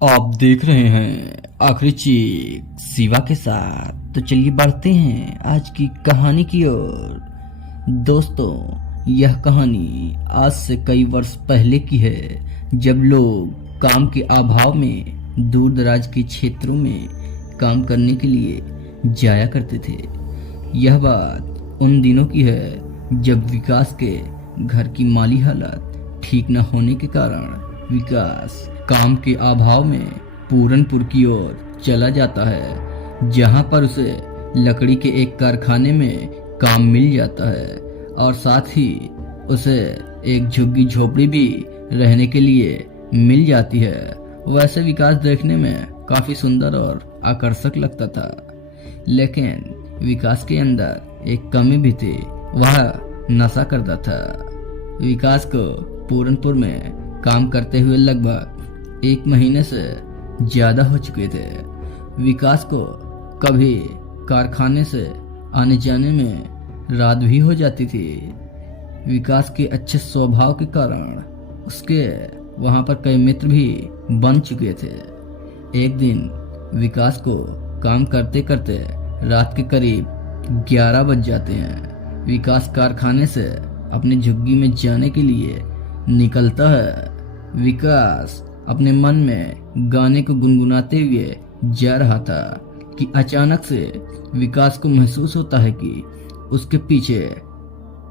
आप देख रहे हैं आखिरी चीख शिवा के साथ। तो चलिए बढ़ते हैं आज की कहानी की ओर। दोस्तों, यह कहानी आज से कई वर्ष पहले की है, जब लोग काम के अभाव में दूर दराज के क्षेत्रों में काम करने के लिए जाया करते थे। यह बात उन दिनों की है जब विकास के घर की माली हालत ठीक न होने के कारण विकास काम के अभाव में पूरनपुर की ओर चला जाता है, जहां पर उसे लकड़ी के एक कारखाने में काम मिल जाता है और साथ ही उसे एक झुग्गी झोपड़ी भी रहने के लिए मिल जाती है। वैसे विकास देखने में काफी सुंदर और आकर्षक लगता था, लेकिन विकास के अंदर एक कमी भी थी, वह नशा करता था। विकास को पूरनपुर में काम करते हुए लगभग 1 महीने से ज्यादा हो चुके थे। विकास को कभी कारखाने से आने जाने में रात भी हो जाती थी। विकास के अच्छे स्वभाव के कारण उसके वहां पर कई मित्र भी बन चुके थे। एक दिन विकास को काम करते करते रात के करीब 11 बज जाते हैं। विकास कारखाने से अपने झुग्गी में जाने के लिए निकलता है। विकास अपने मन में गाने को गुनगुनाते हुए जा रहा था कि अचानक से विकास को महसूस होता है कि उसके पीछे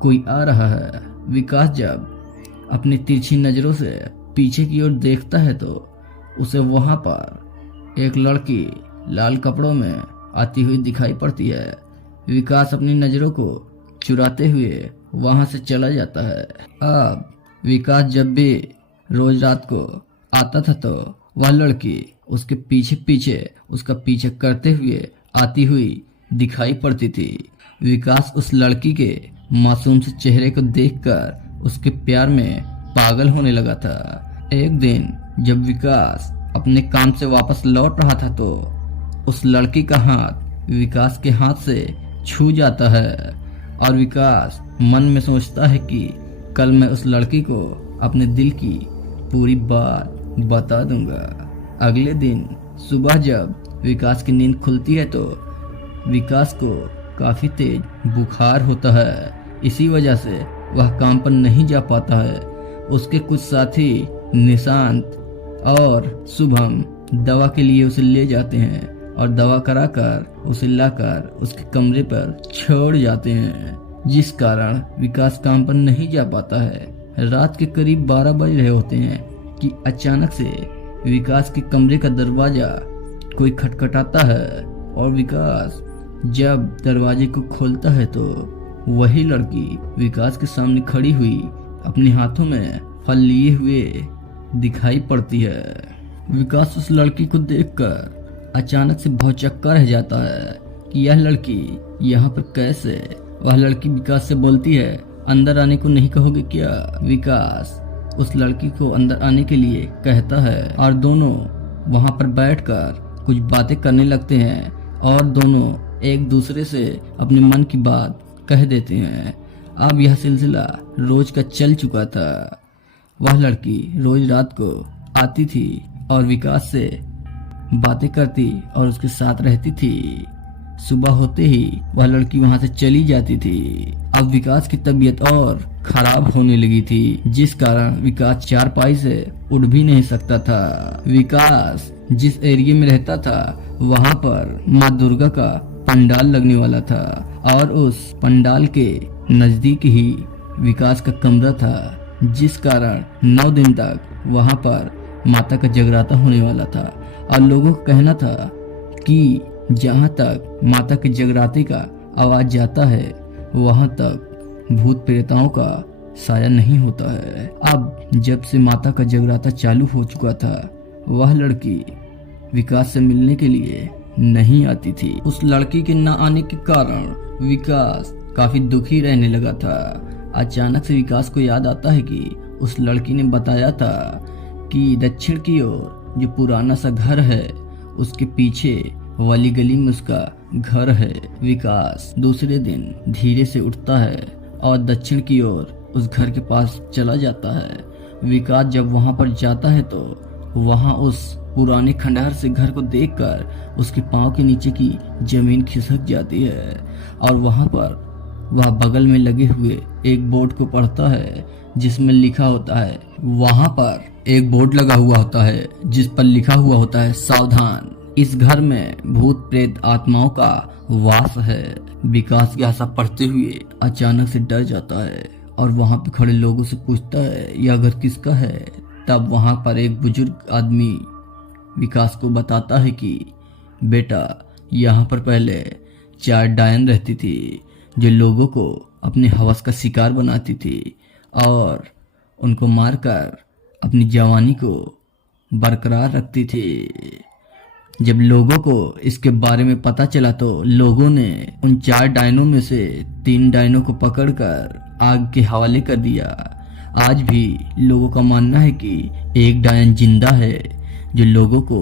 कोई आ रहा है। विकास जब अपनी तिरछी नजरों से पीछे की ओर देखता है तो उसे वहां पर एक लड़की लाल कपड़ों में आती हुई दिखाई पड़ती है। विकास अपनी नजरों को चुराते हुए वहां से चला जाता है। अब विकास जब भी रोज रात को आता था तो वह लड़की उसके पीछे पीछे उसका पीछे करते हुए आती हुई दिखाई पड़ती थी। विकास उस लड़की के मासूम से चेहरे को देखकर उसके प्यार में पागल होने लगा था। एक दिन जब विकास अपने काम से वापस लौट रहा था तो उस लड़की का हाथ विकास के हाथ से छू जाता है और विकास मन में सोचता है कि कल मैं उस लड़की को अपने दिल की पूरी बात बता दूंगा। अगले दिन सुबह जब विकास की नींद खुलती है तो विकास को काफी तेज बुखार होता है। इसी वजह से वह काम पर नहीं जा पाता है। उसके कुछ साथी निशांत और शुभम दवा के लिए उसे ले जाते हैं और दवा कराकर उसे लाकर उसके कमरे पर छोड़ जाते हैं, जिस कारण विकास काम पर नहीं जा पाता है। रात के करीब 12 बज रहे होते हैं कि अचानक से विकास के कमरे का दरवाजा कोई खटखटाता है और विकास जब दरवाजे को खोलता है तो वही लड़की विकास के सामने खड़ी हुई अपने हाथों में फल लिए हुए दिखाई पड़ती है। विकास उस लड़की को देखकर अचानक से भौचक्का रह जाता है कि यह लड़की यहाँ पर कैसे। वह लड़की विकास से बोलती है, अंदर आने को नहीं कहोगे क्या? विकास उस लड़की को अंदर आने के लिए कहता है और दोनों वहां पर बैठकर कुछ बातें करने लगते हैं और दोनों एक दूसरे से अपने मन की बात कह देते हैं। अब यह सिलसिला रोज का चल चुका था। वह लड़की रोज रात को आती थी और विकास से बातें करती और उसके साथ रहती थी। सुबह होते ही वह लड़की वहां से चली जाती थी। अब विकास की तबीयत और खराब होने लगी थी, जिस कारण विकास चारपाई से उठ भी नहीं सकता था। विकास जिस एरिया में रहता था वहां पर माँ दुर्गा का पंडाल लगने वाला था और उस पंडाल के नजदीक ही विकास का कमरा था, जिस कारण 9 दिन तक वहां पर माता का जगराता होने वाला था। और लोगों का कहना था कि जहां तक माता के जगराते का आवाज जाता है वहां तक भूत प्रेताओं का साया नहीं होता है। अब जब से माता का जगराता चालू हो चुका था, वह लड़की विकास से मिलने के लिए नहीं आती थी। उस लड़की के न आने के कारण विकास काफी दुखी रहने लगा था। अचानक से विकास को याद आता है कि उस लड़की ने बताया था कि दक्षिण की ओर जो पुराना सा घर है उसके पीछे वाली गली में उसका घर है। विकास दूसरे दिन धीरे से उठता है और दक्षिण की ओर उस घर के पास चला जाता है। विकास जब वहां पर जाता है तो वहां उस पुराने खंडहर से घर को देखकर उसके पांव के नीचे की जमीन खिसक जाती है और वहां पर वह बगल में लगे हुए एक बोर्ड को पढ़ता है जिसमें लिखा होता है, वहां पर एक बोर्ड लगा हुआ होता है जिस पर लिखा हुआ होता है, सावधान, इस घर में भूत प्रेत आत्माओं का वास है। विकास यह सब पढ़ते हुए अचानक से डर जाता है और वहां पे खड़े लोगों से पूछता है यह घर किसका है। तब वहां पर एक बुजुर्ग आदमी विकास को बताता है कि बेटा, यहाँ पर पहले 4 डायन रहती थी जो लोगों को अपने हवस का शिकार बनाती थी और उनको मारकर अपनी जवानी को बरकरार रखती थी। जब लोगों को इसके बारे में पता चला तो लोगों ने उन 4 डायनों में से 3 डायनों को पकड़कर आग के हवाले कर दिया। आज भी लोगों का मानना है कि एक डायन जिंदा है जो लोगों को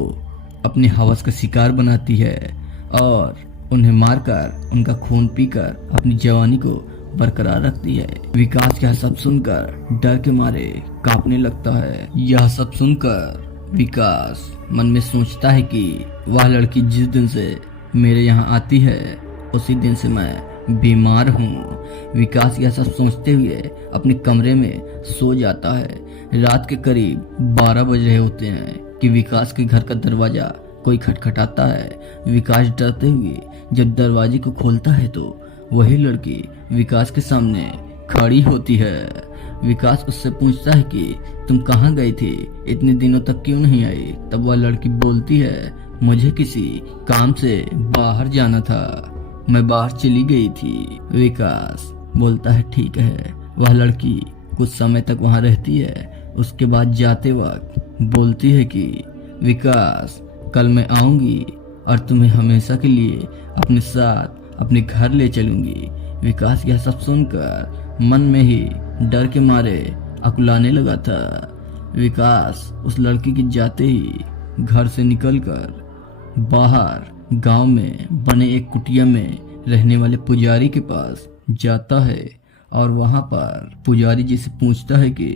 अपने हवस का शिकार बनाती है और उन्हें मारकर उनका खून पीकर अपनी जवानी को बरकरार रखती है। विकास यह सब सुनकर डर के मारे कांपने लगता है। यह सब सुनकर विकास मन में सोचता है कि वह लड़की जिस दिन से मेरे यहाँ आती है उसी दिन से मैं बीमार हूँ। विकास यह सब सोचते हुए अपने कमरे में सो जाता है। रात के करीब 12 बज रहे होते हैं कि विकास के घर का दरवाजा कोई खटखटाता है। विकास डरते हुए जब दरवाजे को खोलता है तो वही लड़की विकास के सामने खड़ी होती है। विकास उससे पूछता है कि तुम कहाँ गई थी, इतने दिनों तक क्यों नहीं आई। तब वह लड़की बोलती है, मुझे किसी काम से बाहर जाना था, मैं बाहर चली गई थी। विकास बोलता है ठीक है। वह लड़की कुछ समय तक वहां रहती है। उसके बाद जाते वक्त बोलती है कि विकास, कल मैं आऊंगी और तुम्हें हमेशा के लिए अपने साथ अपने घर ले चलूंगी। विकास यह सब सुनकर मन में ही डर के मारे अकुलाने लगा था। विकास उस लड़की के जाते ही घर से निकलकर बाहर गांव में बने एक कुटिया में रहने वाले पुजारी के पास जाता है और वहां पर पुजारी जी से पूछता है कि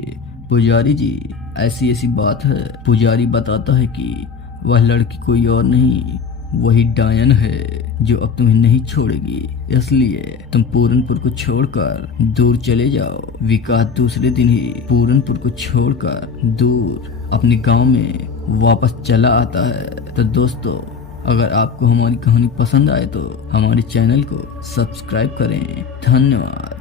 पुजारी जी, ऐसी ऐसी बात है। पुजारी बताता है कि वह लड़की कोई और नहीं, वही डायन है जो अब तुम्हें नहीं छोड़ेगी, इसलिए तुम पूरनपुर को छोड़कर दूर चले जाओ। विकास दूसरे दिन ही पूरनपुर को छोड़कर दूर अपने गांव में वापस चला आता है। तो दोस्तों, अगर आपको हमारी कहानी पसंद आए तो हमारे चैनल को सब्सक्राइब करें। धन्यवाद।